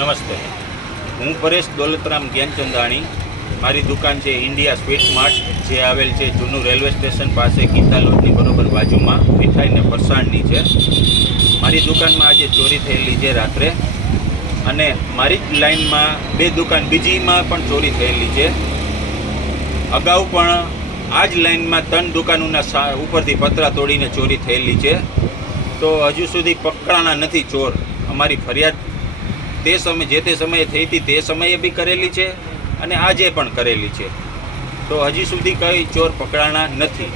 નમસ્તે, હું પરેશ દોલતરામ જ્ઞાનચંદાણી. મારી દુકાન છે ઇન્ડિયા સ્વીટ માર્ટ, જે આવેલ છે જૂનું રેલવે સ્ટેશન પાસે ગીતાલોજની બરોબર બાજુમાં. મીઠાઈ ને ફરસાણની છે. મારી દુકાનમાં આજે ચોરી થયેલી છે રાત્રે, અને મારી જ લાઇનમાં બે દુકાન બીજીમાં પણ ચોરી થયેલી છે. અગાઉ પણ આ જ લાઇનમાં 3 દુકાનોના ઉપરથી પતરા તોડીને ચોરી થયેલી છે. તો હજુ સુધી પકડાણા નથી ચોર. અમારી ફરિયાદ જે તે સમયે થઈ હતી તે સમયે બી કરેલી છે અને આજે પણ કરેલી છે. તો હજી સુધી કંઈ ચોર પકડાણા નથી.